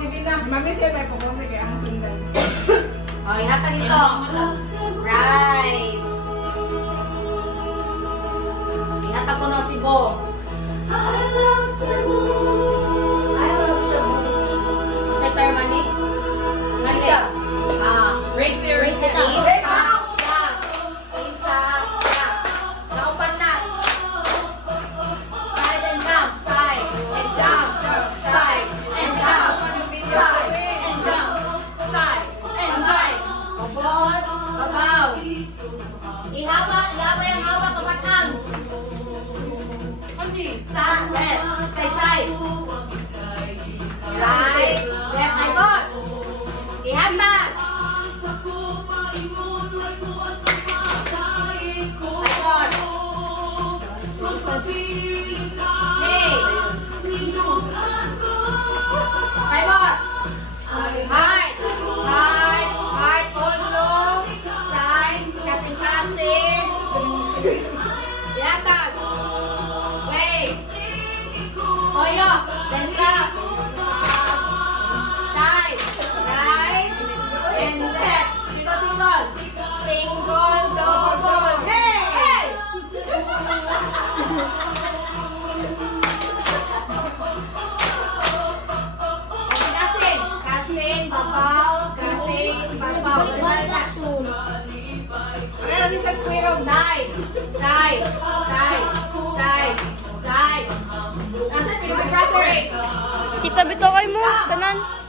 Mami siya may pumasa kaya ang sundan. O, ihatag ito. Right. Ihatag ko na si Bo. I love Cebu. Sa Termani. Ngali. Raise your Isa. Kaupan na. Side and jump. Side and jump. side and jump, side and jump, side and jump. Boss. Babaw. Ihaba yung hawak ang batang. Left. Side. Right. Left ay bot. Ihatag. Hey! Pivot! Heart! Hold long. Side. Kasing-kasing. Ihatag. Waist. Toyo. Then clap. Side. Right. And left. Single. Single, double. Hey! Kasing, babaw. Ano rin sa square of Side. Nasaan, brother? Kita bitaw kay mo, tanan.